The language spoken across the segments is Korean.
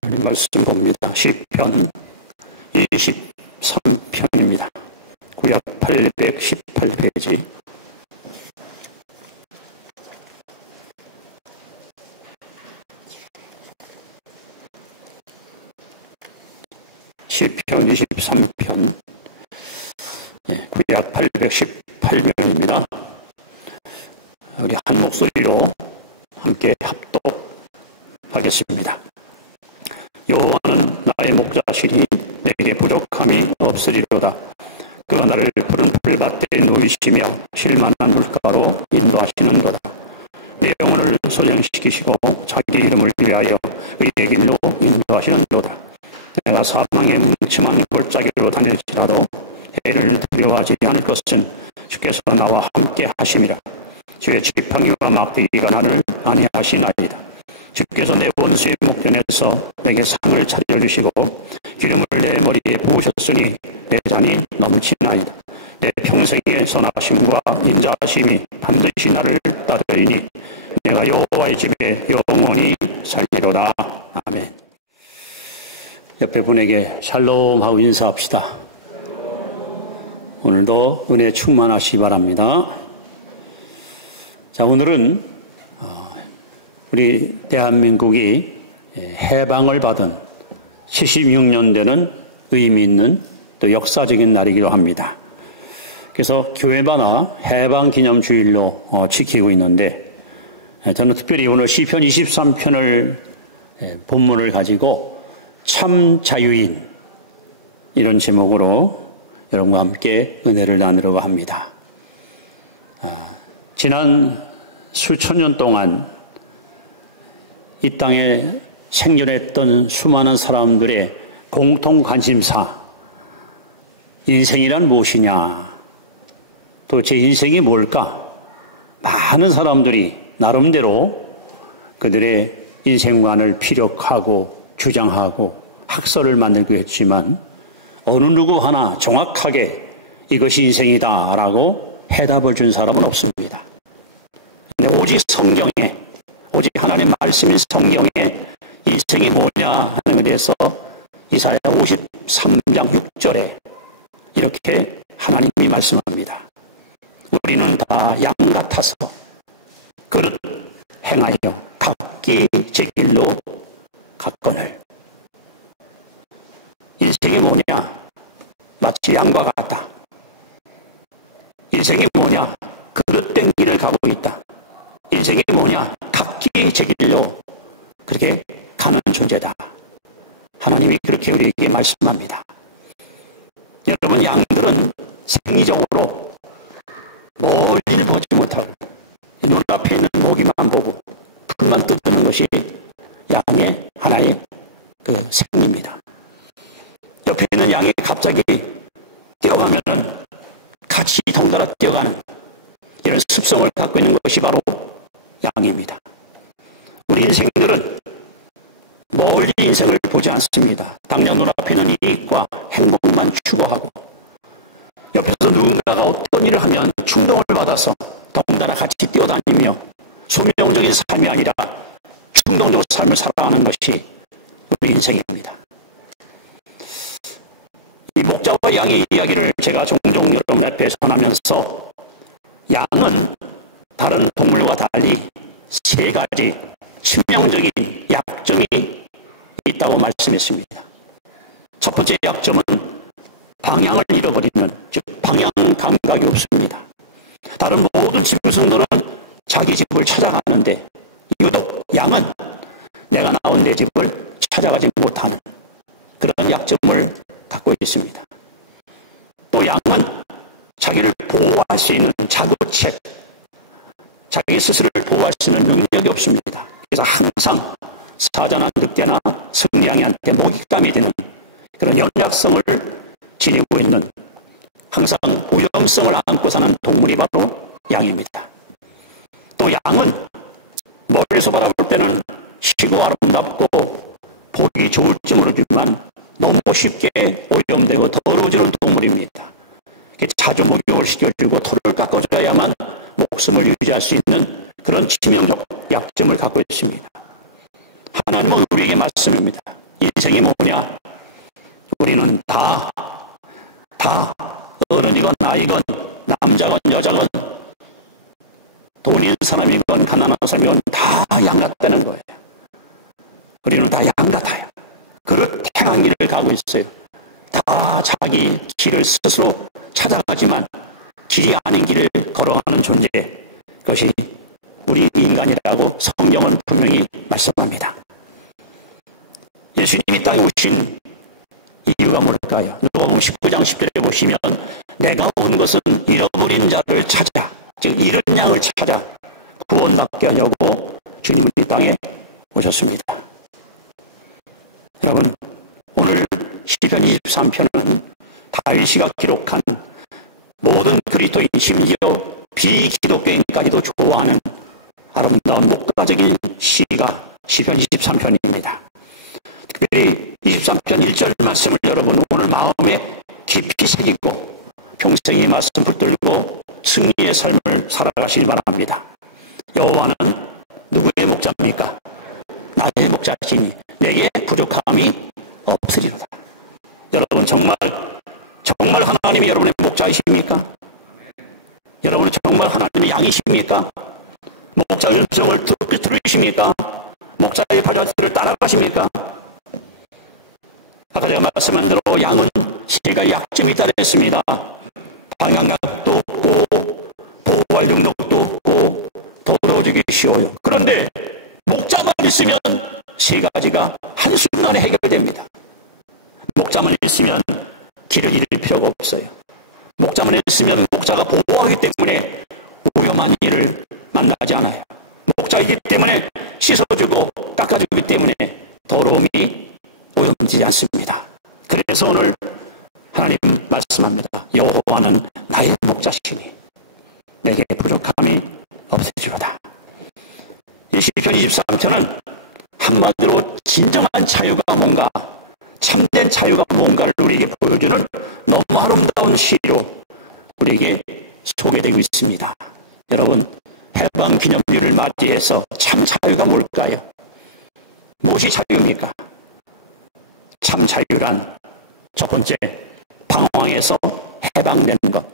하나님 말씀 봅니다. 시편 23편입니다. 구약 818페이지. 시편 23편, 구약 818명입니다. 우리 한 목소리로 함께 합독하겠습니다. 여호와는 나의 목자시니 내게 부족함이 없으리로다. 그가 나를 푸른 풀밭에 누이시며 쉴만한 물가로 인도하시는도다. 내 영혼을 소생시키시고 자기 이름을 위하여 의의 길로 인도하시는도다. 내가 사망의 뭉침한 골짜기로 다닐지라도 해를 두려워하지 않을 것은 주께서 나와 함께 하심이라. 주의 지팡이와 막대기가 나를 안위하시나이다. 주께서 내 원수의 목전에서 내게 상을 차려주시고 기름을 내 머리에 부으셨으니 내 잔이 넘치나이다. 내 평생의 선하심과 인자하심이 반드시 나를 따르리니 내가 여호와의 집에 영원히 살리로다. 아멘. 옆에 분에게 샬롬하고 인사합시다. 오늘도 은혜 충만하시기 바랍니다. 자, 오늘은 우리 대한민국이 해방을 받은 76년 되는 의미 있는 또 역사적인 날이기도 합니다. 그래서 교회마다 해방기념주일로 지키고 있는데, 저는 특별히 오늘 시편 23편을 본문을 가지고 참 자유인, 이런 제목으로 여러분과 함께 은혜를 나누려고 합니다. 지난 수천 년 동안 이 땅에 생존했던 수많은 사람들의 공통 관심사, 인생이란 무엇이냐, 도대체 인생이 뭘까? 많은 사람들이 나름대로 그들의 인생관을 피력하고 주장하고 학설을 만들고 했지만 어느 누구 하나 정확하게 이것이 인생이다라고 해답을 준 사람은 없습니다. 근데 오직 성경에, 오직 하나님의 말씀인 성경에 인생이 뭐냐 하는 것에 대해서 이사야 53장 6절에 이렇게 하나님이 말씀합니다. 우리는 다 양 같아서 그릇 행하여 각기 제 길로 갔거늘. 인생이 뭐냐? 마치 양과 같다. 인생이 뭐냐? 그릇된 길을 가고 있다. 인생이 뭐냐? 각기 제 길로 그렇게 가는 존재다. 하나님이 그렇게 우리에게 말씀합니다. 여러분, 양들은 생리적으로 멀리를 보지 못하고 눈앞에 있는 모기만 보고 풀만 뜯는 것이 양의 하나의 그 생리입니다. 옆에 있는 양이 갑자기 뛰어가면은 같이 덩달아 뛰어가는 이런 습성을 갖고 있는 것이 바로 양입니다. 우리 인생들은 멀리 인생을 보지 않습니다. 당장 눈앞에 있는 이익과 행복만 추구하고 옆에서 누군가가 어떤 일을 하면 충동을 받아서 덩달아 같이 뛰어다니며 소명적인 삶이 아니라 충동적 삶을 살아가는 것이 우리 인생입니다. 이 목자와 양의 이야기를 제가 종종 여러분 앞에 전하면서 양은 다른 동물과 달리 세 가지 치명적인 약점이 있다고 말씀했습니다. 첫 번째 약점은 방향을 잃어버리는, 즉 방향 감각이 없습니다. 다른 모든 짐승들은 자기 집을 찾아가는데 유독 양은 내가 나온 내 집을 찾아가지 못하는 그런 약점을 갖고 있습니다. 또 양은 자기를 보호할 수 있는 자구책, 자기 스스로를 보호할 수 있는 능력이 없습니다. 그래서 항상 사자나 늑대나 승냥이한테 먹잇감이 되는 그런 연약성을 지니고 있는, 항상 오염성을 안고 사는 동물이 바로 양입니다. 또 양은 멀리서 바라볼 때는 시고 아름답고 보기 좋을지 모르지만 너무 쉽게 오염되고 더러워지는 동물입니다. 자주 목욕을 시켜주고 털을 깎아줘야만 목숨을 유지할 수 있는 그런 치명적 약점을 갖고 있습니다. 하나님은 우리에게 말씀입니다. 인생이 뭐냐? 우리는 다 어른이건 아이건 남자건 여자건 돈 있는 사람이건 가난한 사람이건 다 양 같다는 거예요. 우리는 다 양 같아요. 그릇 행한 길을 가고 있어요. 다 자기 길을 스스로 찾아가지만 길이 아닌 길을 걸어가는 존재, 그것이 우리 인간이라고 성경은 분명히 말씀합니다. 예수님이 땅에 오신 이유가 뭘까요? 누가복음 19장 10절에 보시면 내가 온 것은 잃어버린 자를 찾아, 즉 잃은 양을 찾아 구원받게 하려고 주님은 이 땅에 오셨습니다. 여러분, 오늘 시편 23편은 다윗이가 기록한 모든 그리스도인, 심지어 비기독교인까지도 좋아하는 아름다운 목가적인 시가 시편 23편입니다. 특별히 23편 1절 말씀을 여러분 오늘 마음에 깊이 새기고 평생 이 말씀 붙들고 승리의 삶을 살아가시기 바랍니다. 여호와는 누구의 목자입니까? 나의 목자시니 내게 부족함이 없으리로다. 여러분 정말 하나님이 여러분의 목자이십니까? 여러분은 정말 하나님의 양이십니까? 목자의 음성을 들으십니까? 목자의 발자취를 따라가십니까? 아까 제가 말씀한 대로 양은 세 가지 약점이 있다 그랬습니다. 방향각도 없고 보호할 능력도 없고 더러워지기 쉬워요. 그런데 목자만 있으면 세 가지가 한순간에 해결됩니다. 목자만 있으면 길을 잃을 필요가 없어요. 목자만 있으면 목자가 보호하기 때문에 위험한 일을 만나지 않아요. 목자이기 때문에 씻어주고 닦아주기 때문에 더러움이 오염되지 않습니다. 그래서 오늘 하나님 말씀합니다. 여호와는 나의 목자시니 내게 부족함이 없으리로다. 이 시편 23편은 한마디로 진정한 자유가 뭔가, 참된 자유가 뭔가를 우리에게 보여주는 너무 아름다운 시로 우리에게 소개되고 있습니다. 여러분, 해방기념일을 맞이해서 참 자유가 뭘까요? 무엇이 자유입니까? 참 자유란 첫 번째, 방황에서 해방되는 것.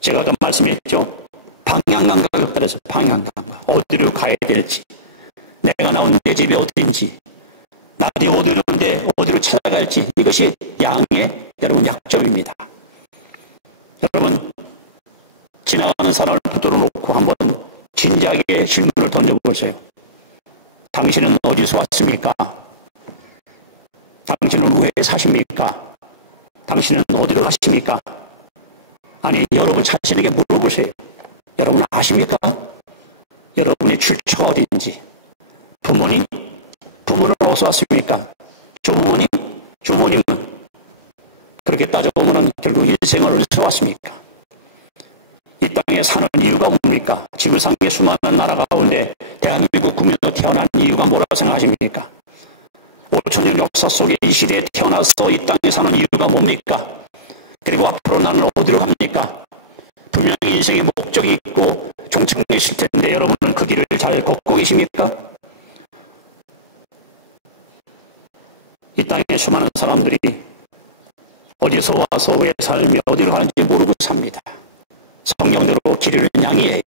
제가 아까 말씀했죠. 방향감각을 따라서 방향감각. 어디로 가야 될지, 내가 나온 내 집이 어딘지, 날이 어디로인데 어디로 찾아갈지, 이것이 양의 여러분 약점입니다. 여러분, 지나가는 사람을 붙들어 놓고 한번 진지하게 질문을 던져보세요. 당신은 어디서 왔습니까? 당신은 왜 사십니까? 당신은 어디로 가십니까? 아니, 여러분 자신에게 물어보세요. 여러분 아십니까? 여러분의 출처가 어디인지. 부모님? 부모는 어디서 왔습니까? 주부님은 그렇게 따져보면 결국 일생을 어디서 왔습니까? 이 땅에 사는 이유가 뭡니까? 지구상의 수많은 나라 가운데 대한민국 국민으로 태어난 이유가 뭐라고 생각하십니까? 5천년 역사 속에 이 시대에 태어나서 이 땅에 사는 이유가 뭡니까? 그리고 앞으로 나는 어디로 갑니까? 분명히 인생의 목적이 있고 종착역이 있을 텐데 여러분은 그 길을 잘 걷고 계십니까? 이 땅에 수많은 사람들이 어디서 와서 왜 살며 어디로 가는지 모르고 삽니다. 성경대로 길을 양이에요.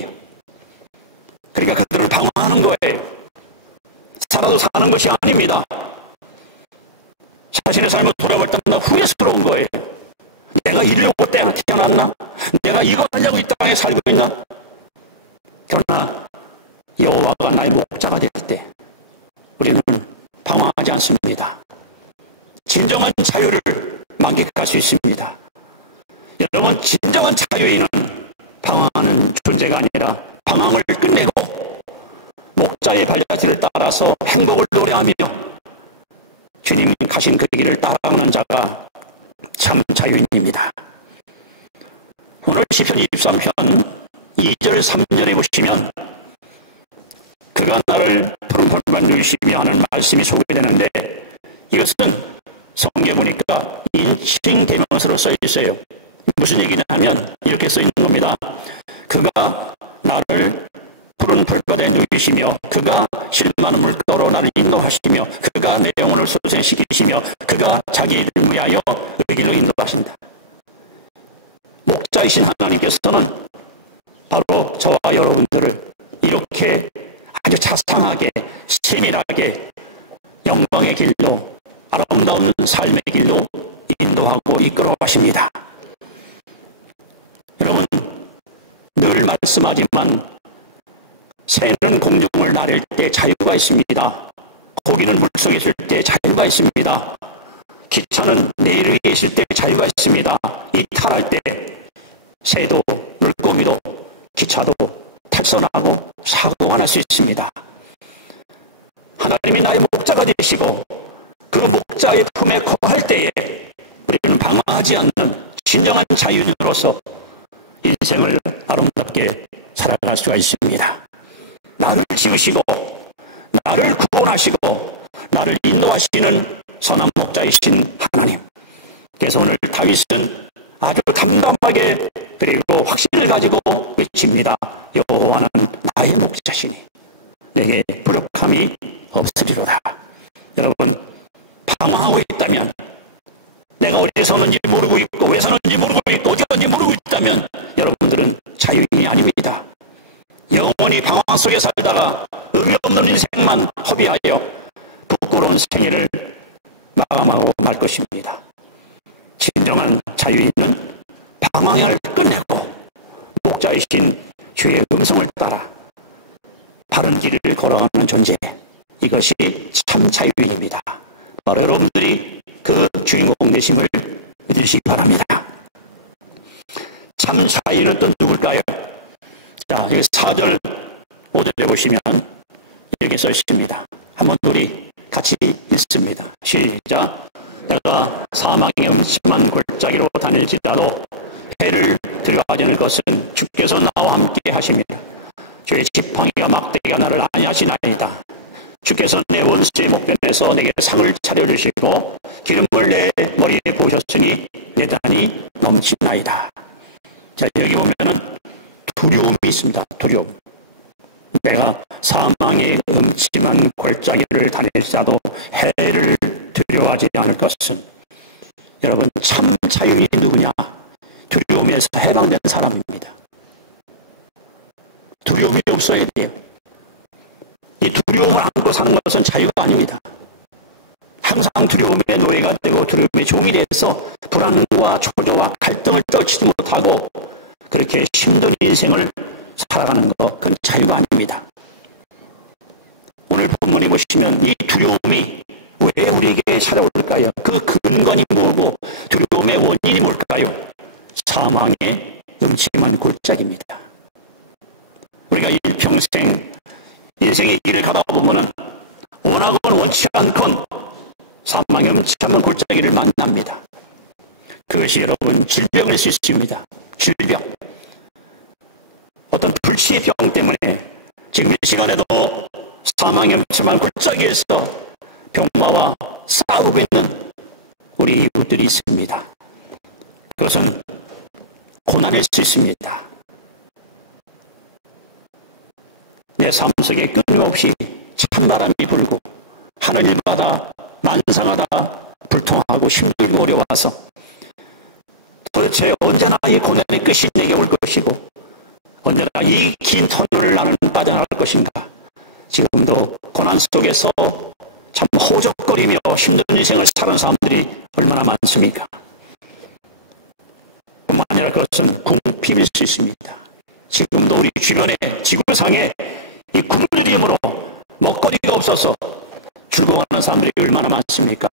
그러니까 그들을 방황하는 거예요. 살아도 사는 것이 아닙니다. 자신의 삶을 돌아볼 때마다 후회스러운 거예요. 내가 이러려고 태어났나? 내가 이거 하려고 이 땅에 살고 있나? 그러나 여호와가 나의 목자가 될 때 우리는 방황하지 않습니다. 진정한 자유를 만끽할 수 있습니다. 여러분, 진정한 자유인은 방황하는 존재가 아니라 방황을 끝내고 목자의 발자취를 따라서 행복을 노래하며 주님이 가신 그 길을 따라가는 자가 참 자유인입니다. 오늘 시편 23편 2절 3절에 보시면 그가 나를 푸른 풀만 누이시며 하는 말씀이 소개되는데 이것은 성경에 보니까 인칭 대명사로 써 있어요. 무슨 얘기냐면 이렇게 써 있는 겁니다. 그가 나를 푸른 풀밭에 누이시며 그가 실만한 물가로 나를 인도하시며 그가 내 영혼을 소생시키시며 그가 자기 이름을 위하여 의길로 인도하신다. 목자이신 하나님께서는 바로 저와 여러분들을 이렇게 아주 자상하게 세밀하게 영광의 길로 아름다운 삶의 길로 인도하고 이끌어 가십니다. 여러분, 늘 말씀하지만 새는 공중을 나를 때 자유가 있습니다. 고기는 물속에 있을 때 자유가 있습니다. 기차는 내일 위에 있을 때 자유가 있습니다. 이탈할 때 새도 물고기도 기차도 탈선하고 사고가 날 수 있습니다. 하나님이 나의 목자가 되시고 그 목자의 품에 거할 때에 우리는 방황하지 않는 진정한 자유인으로서 인생을 아름답게 살아갈 수가 있습니다. 나를 지으시고 나를 구원하시고 나를 인도하시는 선한 목자이신 하나님. 그래서 오늘 다윗은 아주 담담하게 그리고 확신을 가지고 외칩니다. 여호와는 나의 목자시니 내게 부족함이 없으리로다. 여러분, 방황하고 있다면, 내가 어디에 서는지 모르고 있고 왜 서는지 모르고 있고 어디 갔는지 모르고 있다면 여러분들은 자유인이 아닙니다. 영원히 방황 속에 살다가 의미 없는 인생만 허비하여 부끄러운 생애를 마감하고 말 것입니다. 진정한 자유인은 방황을 끝내고 목자이신 주의 음성을 따라 바른 길을 걸어가는 존재, 이것이 참 자유인입니다. 바로 여러분들이 그 주인공 되심을 믿으시기 바랍니다. 참 자유인은 또 누굴까요? 자, 여기 4절 5절에 보시면 이렇게 써 있습니다. 한번 우리 같이 읽습니다. 시작. 내가 사망의 음침한 골짜기로 다닐지라도 해를 두려워하지 않을 것은 주께서 나와 함께 하십니다. 주의 지팡이가 막대기가 나를 안위하시나이다. 주께서 내 원수의 목변에서 내게 상을 차려주시고 기름을 내 머리에 부으셨으니 내 단이 넘치나이다. 자, 여기 보면은 두려움이 있습니다. 두려움. 내가 사망의 음침한 골짜기를 다닐지라도 해를 두려워하지 않을 것은, 여러분, 참 자유인이 누구냐? 두려움에서 해방된 사람입니다. 두려움이 없어야 돼요. 이 두려움을 안고 사는 것은 자유가 아닙니다. 항상 두려움의 노예가 되고 두려움의 종이 돼서 불안과 초조와 갈등을 떨치지 못하고 그렇게 힘든 인생을 살아가는 것, 그건 자유가 아닙니다. 오늘 본문에 보시면 이 두려움이 왜 우리에게 찾아올까요? 그 근원이 뭐고 두려움의 원인이 뭘까요? 사망의 음침한 골짜기입니다. 우리가 일평생 인생의 길을 가다 보면은 원하건 원치 않건 사망의 음침한 골짜기를 만납니다. 그것이 여러분 질병일 수 있습니다. 질병. 어떤 불치의 병 때문에 지금 이 시간에도 사망의 음침한 골짜기에서 병마와 싸우고 있는 우리 이웃들이 있습니다. 그것은 고난일 수 있습니다. 내 삶 속에 끊임없이 찬바람이 불고 하늘마다 만상하다 불통하고 힘들고 어려워서 도대체 언제나 이 고난의 끝이 내게 올 것이고 언제나 이 긴 터널을 나는 빠져나갈 것인가. 지금도 고난 속에서 참 호적거리며 힘든 인생을 사는 사람들이 얼마나 많습니까? 뿐만 아니라 그것은 궁핍일 수 있습니다. 지금도 우리 주변에 지구상에 이 굶주림으로 먹거리가 없어서 죽어가는 사람들이 얼마나 많습니까?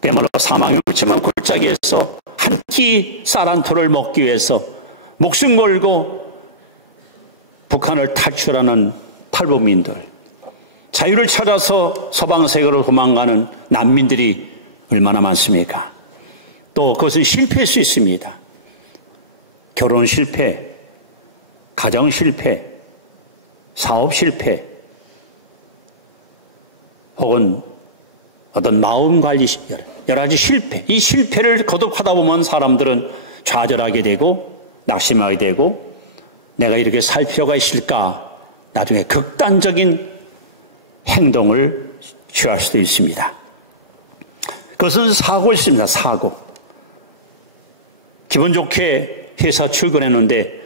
그야말로 사망의 음침한 골짜기에서 한 끼 쌀 한 톨을 먹기 위해서 목숨 걸고 북한을 탈출하는 탈북민들, 자유를 찾아서 서방 세계로 도망가는 난민들이 얼마나 많습니까? 또 그것은 실패할 수 있습니다. 결혼 실패, 가정 실패, 사업 실패, 혹은 어떤 마음 관리, 여러 가지 실패. 이 실패를 거듭하다 보면 사람들은 좌절하게 되고 낙심하게 되고 내가 이렇게 살 필요가 있을까 나중에 극단적인 행동을 취할 수도 있습니다. 그것은 사고였습니다. 사고. 기분 좋게 회사 출근했는데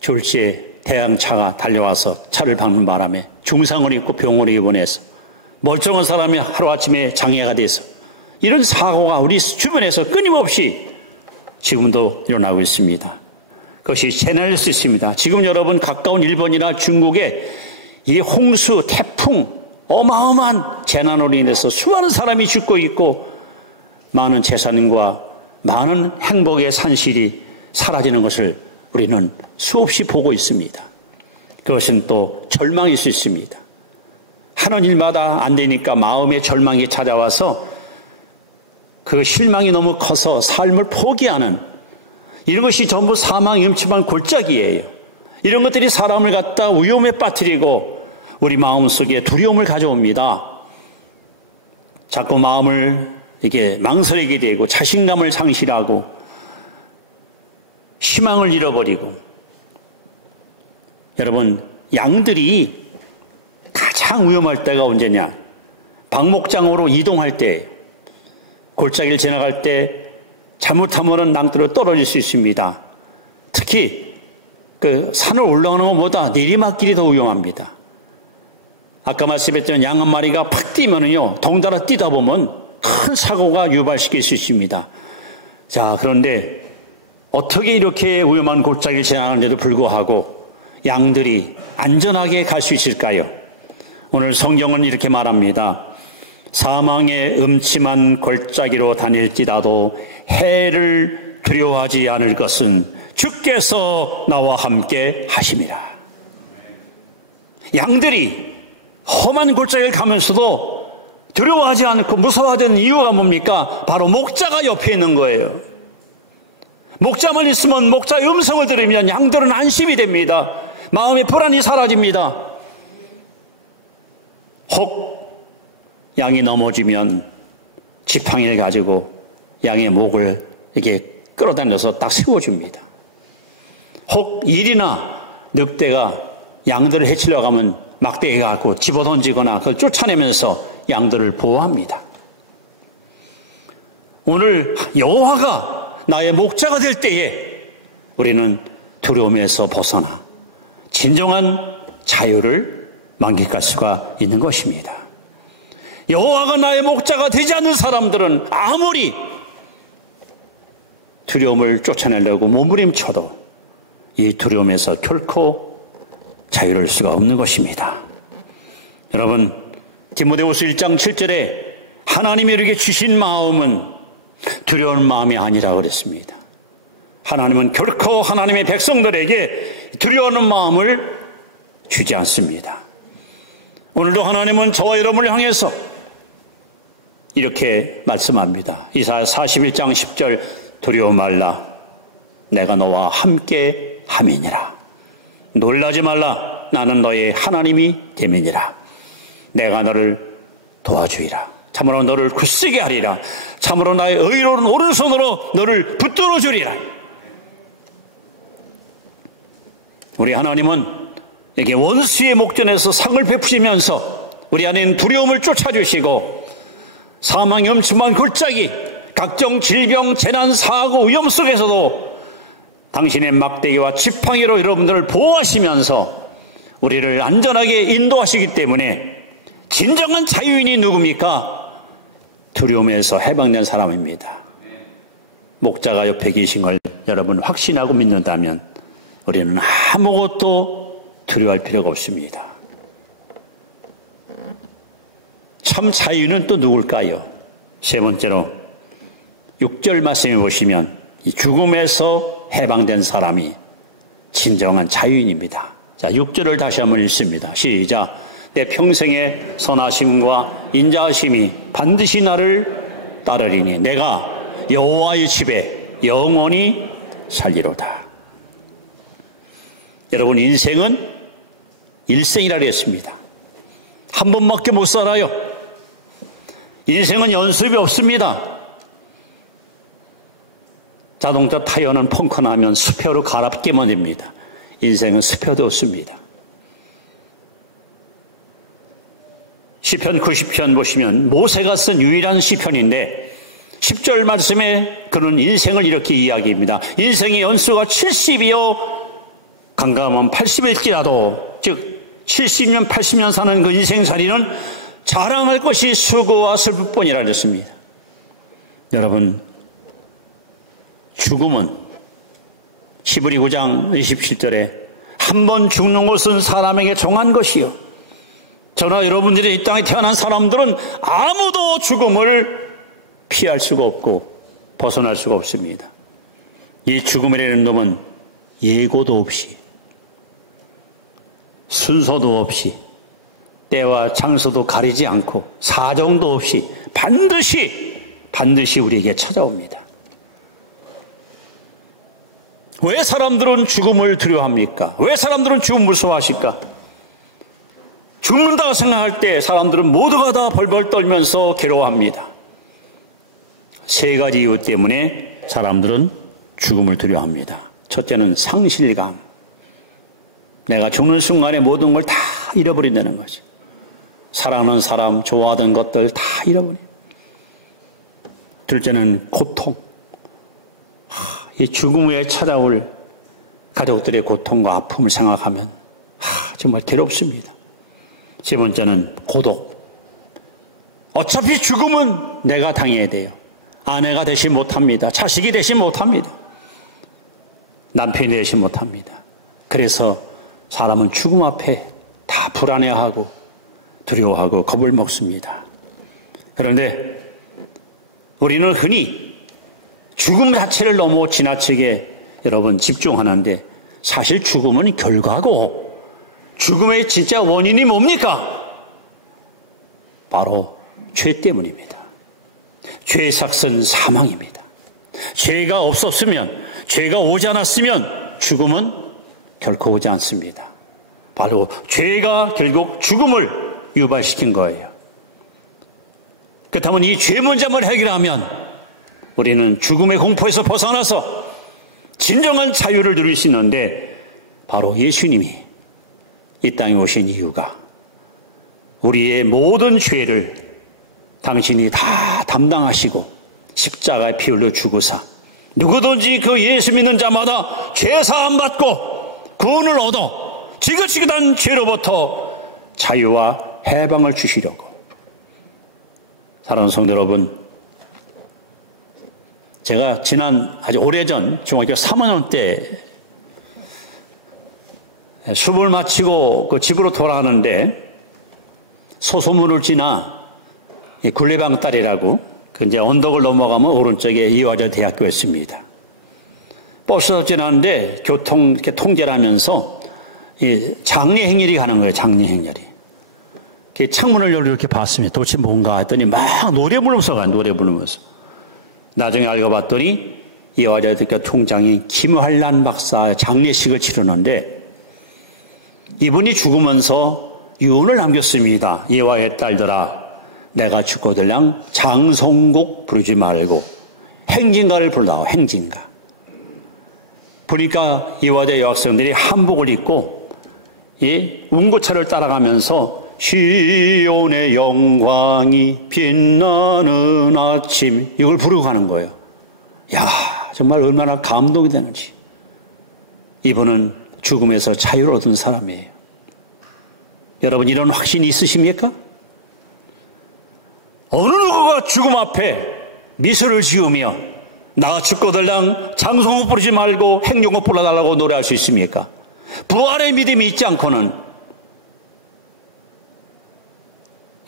졸지에 대형차가 달려와서 차를 박는 바람에 중상을 입고 병원에 입원해서 멀쩡한 사람이 하루아침에 장애가 돼서 이런 사고가 우리 주변에서 끊임없이 지금도 일어나고 있습니다. 그것이 재난일 수 있습니다. 지금 여러분 가까운 일본이나 중국에 이 홍수, 태풍, 어마어마한 재난으로 인해서 수많은 사람이 죽고 있고 많은 재산과 많은 행복의 산실이 사라지는 것을 우리는 수없이 보고 있습니다. 그것은 또 절망일 수 있습니다. 하는 일마다 안 되니까 마음의 절망이 찾아와서 그 실망이 너무 커서 삶을 포기하는 이런 것이 전부 사망, 음침한 골짜기예요. 이런 것들이 사람을 갖다 위험에 빠뜨리고 우리 마음속에 두려움을 가져옵니다. 자꾸 마음을 이게 망설이게 되고 자신감을 상실하고 희망을 잃어버리고 여러분 양들이 가장 위험할 때가 언제냐? 방목장으로 이동할 때 골짜기를 지나갈 때 잘못하면 낭떠러 떨어질 수 있습니다. 특히 그 산을 올라가는 것보다 내리막길이 더 위험합니다. 아까 말씀했던 양 한 마리가 팍 뛰면은요 덩달아 뛰다 보면 큰 사고가 유발시킬 수 있습니다. 자, 그런데 어떻게 이렇게 위험한 골짜기를 지나가는데도 불구하고 양들이 안전하게 갈 수 있을까요? 오늘 성경은 이렇게 말합니다. 사망의 음침한 골짜기로 다닐지라도 해를 두려워하지 않을 것은 주께서 나와 함께 하심이라. 양들이 험한 골짜기를 가면서도 두려워하지 않고 무서워하는 이유가 뭡니까? 바로 목자가 옆에 있는 거예요. 목자만 있으면 목자의 음성을 들으면 양들은 안심이 됩니다. 마음의 불안이 사라집니다. 혹 양이 넘어지면 지팡이를 가지고 양의 목을 이렇게 끌어당겨서 딱 세워줍니다. 혹 일이나 늑대가 양들을 해치려고 하면 막대기가 갖고 집어던지거나 그걸 쫓아내면서 양들을 보호합니다. 오늘 여호와가 나의 목자가 될 때에 우리는 두려움에서 벗어나 진정한 자유를 만끽할 수가 있는 것입니다. 여호와가 나의 목자가 되지 않는 사람들은 아무리 두려움을 쫓아내려고 몸부림쳐도 이 두려움에서 결코 자유로울 수가 없는 것입니다. 여러분, 디모데후서 1장 7절에 하나님이 이렇게 주신 마음은 두려운 마음이 아니라 그랬습니다. 하나님은 결코 하나님의 백성들에게 두려워하는 마음을 주지 않습니다. 오늘도 하나님은 저와 여러분을 향해서 이렇게 말씀합니다. 이사야 41장 10절 두려워 말라 내가 너와 함께 함이니라. 놀라지 말라 나는 너의 하나님이 됨이니라. 내가 너를 도와주리라. 참으로 너를 굳세게 하리라. 참으로 나의 의로운 오른손으로 너를 붙들어 주리라. 우리 하나님은 이렇게 원수의 목전에서 상을 베푸시면서 우리 안에는 두려움을 쫓아주시고 사망의 음침한 골짜기, 각종 질병, 재난, 사고, 위험 속에서도 당신의 막대기와 지팡이로 여러분들을 보호하시면서 우리를 안전하게 인도하시기 때문에 진정한 자유인이 누굽니까? 두려움에서 해방된 사람입니다. 목자가 옆에 계신 걸 여러분 확신하고 믿는다면 우리는 아무것도 두려워할 필요가 없습니다. 참 자유는 또 누굴까요? 세 번째로 6절 말씀해 보시면 이 죽음에서 해방된 사람이 진정한 자유인입니다. 자, 6절을 다시 한번 읽습니다. 시작. 내 평생의 선하심과 인자하심이 반드시 나를 따르리니 내가 여호와의 집에 영원히 살리로다. 여러분, 인생은 일생이라 했습니다. 한 번밖에 못 살아요. 인생은 연습이 없습니다. 자동차 타이어는 펑크 나면 스페어로 갈아끼면 됩니다. 인생은 스페어도 없습니다. 시편 90편 보시면 모세가 쓴 유일한 시편인데 10절 말씀에 그는 인생을 이렇게 이야기합니다. 인생의 연수가 70이요 강감한 80일지라도 즉 70년 80년 사는 그 인생살이는 자랑할 것이 수고와 슬픔뿐이라 그랬습니다. 여러분, 죽음은 히브리 9장 27절에 한 번 죽는 것은 사람에게 정한 것이요, 저나 여러분들이 이 땅에 태어난 사람들은 아무도 죽음을 피할 수가 없고 벗어날 수가 없습니다. 이 죽음이라는 놈은 예고도 없이 순서도 없이 때와 장소도 가리지 않고 사정도 없이 반드시 우리에게 찾아옵니다. 왜 사람들은 죽음을 두려워합니까? 왜 사람들은 죽음을 무서워하실까? 죽는다고 생각할 때 사람들은 모두가 다 벌벌 떨면서 괴로워합니다. 세 가지 이유 때문에 사람들은 죽음을 두려워합니다. 첫째는 상실감. 내가 죽는 순간에 모든 걸 다 잃어버린다는 거죠. 사랑하는 사람, 좋아하던 것들 다 잃어버려요. 둘째는 고통. 이 죽음 후에 찾아올 가족들의 고통과 아픔을 생각하면 정말 괴롭습니다. 세 번째는 고독. 어차피 죽음은 내가 당해야 돼요. 아내가 되지 못합니다. 자식이 되지 못합니다. 남편이 되지 못합니다. 그래서 사람은 죽음 앞에 다 불안해하고 두려워하고 겁을 먹습니다. 그런데 우리는 흔히 죽음 자체를 너무 지나치게 여러분 집중하는데, 사실 죽음은 결과고 죽음의 진짜 원인이 뭡니까? 바로 죄 때문입니다. 죄의 삭은 사망입니다. 죄가 없었으면, 죄가 오지 않았으면 죽음은 결코 오지 않습니다. 바로 죄가 결국 죽음을 유발시킨 거예요. 그렇다면 이 죄 문제만 해결하면 우리는 죽음의 공포에서 벗어나서 진정한 자유를 누릴 수 있는데, 바로 예수님이 이 땅에 오신 이유가 우리의 모든 죄를 당신이 다 담당하시고 십자가에 피 흘려 죽으사 누구든지 그 예수 믿는 자마다 죄 사함 받고 구원을 얻어 지긋지긋한 죄로부터 자유와 해방을 주시려고. 사랑하는 성도 여러분, 제가 지난 아주 오래전 중학교 3학년 때 수업을 마치고 그 집으로 돌아가는데 소소문을 지나 굴레방딸이라고 그 이제 언덕을 넘어가면 오른쪽에 이화여 대학교였습니다. 버스가 지나는데 교통 이렇게 통제를 하면서 장례 행렬이 가는 거예요. 장례 행렬이. 창문을 열고 이렇게 봤습니다. 도대체 뭔가 했더니 막 노래 부르면서 가요. 노래 부르면서. 나중에 알고 봤더니 이화여 대학교 총장이 김환란 박사 장례식을 치르는데, 이분이 죽으면서 유언을 남겼습니다. 이화의 딸들아, 내가 죽거들랑 장송곡 부르지 말고 행진가를 불러다오. 행진가. 보니까 이화대 여학생들이 한복을 입고 이 운구차를 따라가면서 시온의 영광이 빛나는 아침, 이걸 부르고 가는 거예요. 야, 정말 얼마나 감동이 되는지. 이분은 죽음에서 자유를 얻은 사람이에요. 여러분, 이런 확신이 있으십니까? 어느 누구가 죽음 앞에 미소를 지으며 나 죽거들랑 장송곡 부르지 말고 행진곡 불러달라고 노래할 수 있습니까? 부활의 믿음이 있지 않고는.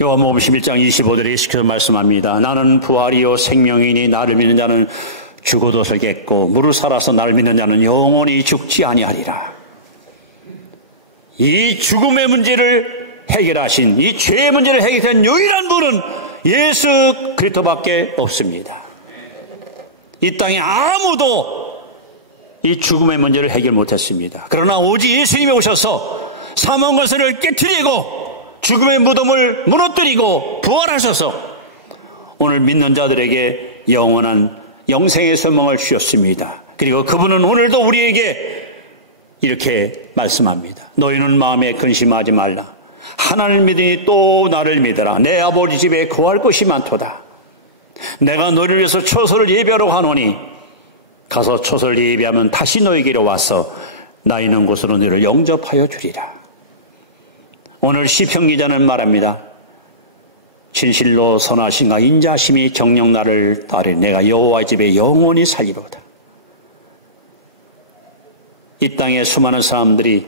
요한복음 11장 25절에 예수께서 말씀합니다. 나는 부활이요 생명이니 나를 믿는 자는 죽어도 살겠고 무릇 살아서 나를 믿는 자는 영원히 죽지 아니하리라. 이 죽음의 문제를 해결하신, 이 죄의 문제를 해결한 유일한 분은 예수 그리스도밖에 없습니다. 이 땅에 아무도 이 죽음의 문제를 해결 못했습니다. 그러나 오직 예수님이 오셔서 사망 권세를 깨트리고 죽음의 무덤을 무너뜨리고 부활하셔서 오늘 믿는 자들에게 영원한 영생의 소망을 주셨습니다. 그리고 그분은 오늘도 우리에게 이렇게 말씀합니다. 너희는 마음에 근심하지 말라. 하나님을 믿으니 또 나를 믿으라. 내 아버지 집에 거할 곳이 많도다. 내가 너를 위해서 처소를 예비하러 가노니 가서 처소를 예비하면 다시 너에게로 와서 나 있는 곳으로 너를 영접하여 주리라. 오늘 시편 기자는 말합니다. 진실로 선하신가 인자심이 경영 나를 따르니 내가 여호와의 집에 영원히 살리로다. 이 땅에 수많은 사람들이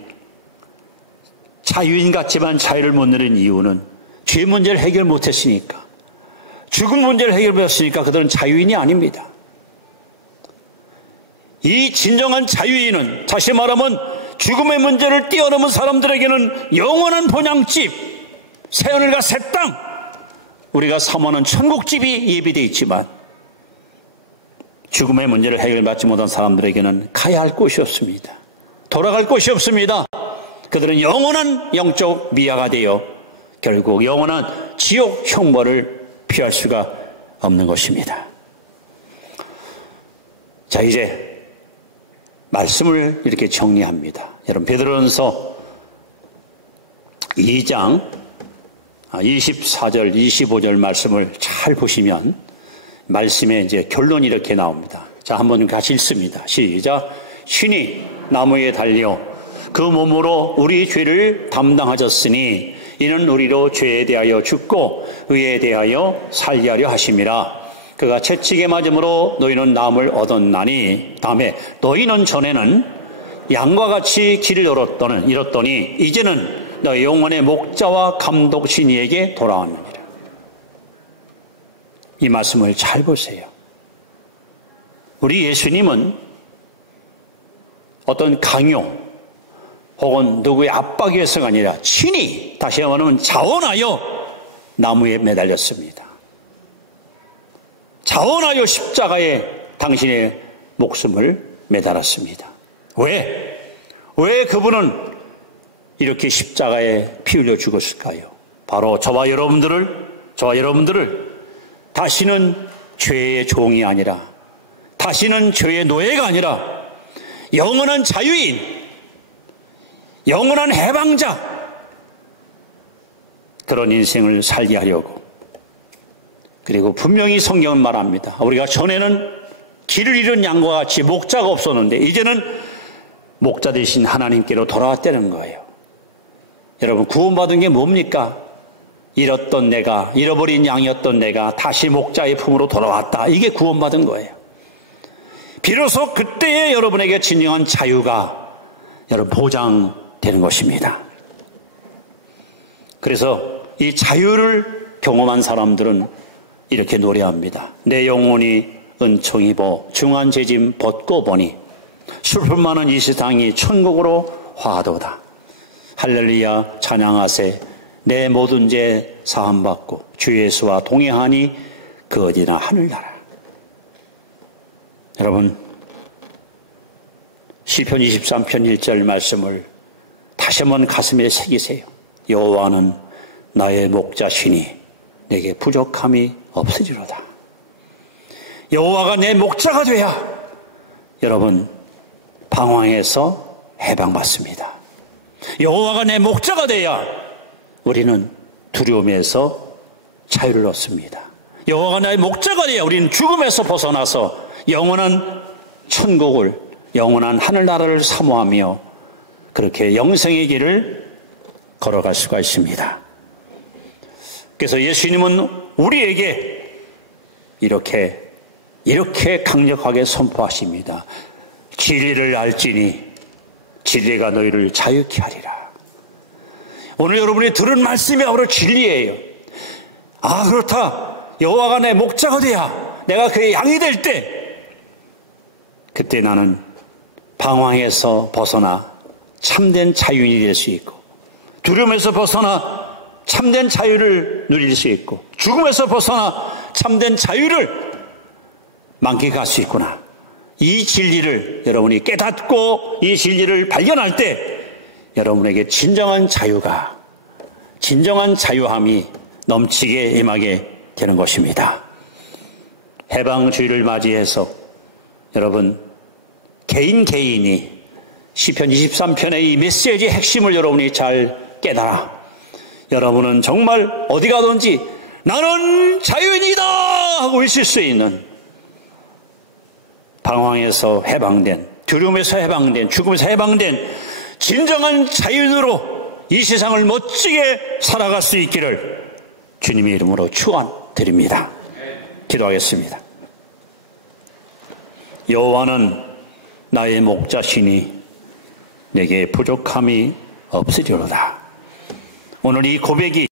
자유인 같지만 자유를 못 누린 이유는 죄 문제를 해결 못했으니까, 죽음 문제를 해결 못했으니까 그들은 자유인이 아닙니다. 이 진정한 자유인은 다시 말하면 죽음의 문제를 뛰어넘은 사람들에게는 영원한 본향집, 새하늘과 새 땅, 우리가 사모하는 천국집이 예비되어 있지만 죽음의 문제를 해결받지 못한 사람들에게는 가야 할 곳이 없습니다. 돌아갈 곳이 없습니다. 그들은 영원한 영적 미아가 되어 결국 영원한 지옥 형벌을 피할 수가 없는 것입니다. 자, 이제 말씀을 이렇게 정리합니다. 여러분, 베드로전서 2장 24절, 25절 말씀을 잘 보시면 말씀의 이제 결론이 이렇게 나옵니다. 자, 한번 같이 읽습니다. 시작. 신이 나무에 달려 그 몸으로 우리 죄를 담당하셨으니 이는 우리로 죄에 대하여 죽고 의에 대하여 살게 하려 하심이라. 그가 채찍에 맞음으로 너희는 나음을 얻었나니 다음에 너희는 전에는 양과 같이 길을 잃었더니 이제는 너희 영혼의 목자와 감독신 이에게 돌아왔느니라. 이 말씀을 잘 보세요. 우리 예수님은 어떤 강요 혹은 누구의 압박에 의해서가 아니라 친히, 다시 말하면 자원하여 나무에 매달렸습니다. 자원하여 십자가에 당신의 목숨을 매달았습니다. 왜 그분은 이렇게 십자가에 피 흘려 죽었을까요? 바로 저와 여러분들을 다시는 죄의 종이 아니라, 다시는 죄의 노예가 아니라 영원한 자유인, 영원한 해방자, 그런 인생을 살게 하려고. 그리고 분명히 성경은 말합니다. 우리가 전에는 길을 잃은 양과 같이 목자가 없었는데 이제는 목자 되신 하나님께로 돌아왔다는 거예요. 여러분, 구원받은 게 뭡니까? 잃어버린 양이었던 내가 다시 목자의 품으로 돌아왔다. 이게 구원받은 거예요. 비로소 그때에 여러분에게 진정한 자유가 여러분 보장되는 것입니다. 그래서 이 자유를 경험한 사람들은 이렇게 노래합니다. 내 영혼이 은총 입어 중한 재짐 벗고 보니 슬픔 많은 이 세상이 천국으로 화도다. 할렐루야 찬양하세. 내 모든 죄 사함받고 주 예수와 동행하니 그 어디나 하늘나라. 여러분, 시편 23편 1절 말씀을 다시 한번 가슴에 새기세요. 여호와는 나의 목자시니 내게 부족함이 없으리로다. 여호와가 내 목자가 돼야 여러분 방황에서 해방받습니다. 여호와가 내 목자가 돼야 우리는 두려움에서 자유를 얻습니다. 여호와가 나의 목자가 돼야 우리는 죽음에서 벗어나서 영원한 천국을, 영원한 하늘나라를 사모하며 그렇게 영생의 길을 걸어갈 수가 있습니다. 그래서 예수님은 우리에게 이렇게 강력하게 선포하십니다. 진리를 알지니 진리가 너희를 자유케 하리라. 오늘 여러분이 들은 말씀이 바로 진리예요. 아, 그렇다. 여호와가 내 목자가 돼야 내가 그의 양이 될 때, 그때 나는 방황에서 벗어나 참된 자유인이 될 수 있고, 두려움에서 벗어나 참된 자유를 누릴 수 있고, 죽음에서 벗어나 참된 자유를 만끽할 수 있구나. 이 진리를 여러분이 깨닫고 이 진리를 발견할 때 여러분에게 진정한 자유가, 진정한 자유함이 넘치게 임하게 되는 것입니다. 해방주의를 맞이해서 여러분 개인이 시편 23편의 이 메시지의 핵심을 여러분이 잘 깨달아 여러분은 정말 어디 가든지 나는 자유인이다 하고 있을 수 있는, 방황에서 해방된, 두려움에서 해방된, 죽음에서 해방된 진정한 자유인으로 이 세상을 멋지게 살아갈 수 있기를 주님의 이름으로 축원드립니다. 기도하겠습니다. 여호와는 나의 목자시니 내게 부족함이 없으리로다. 오늘 이 고백이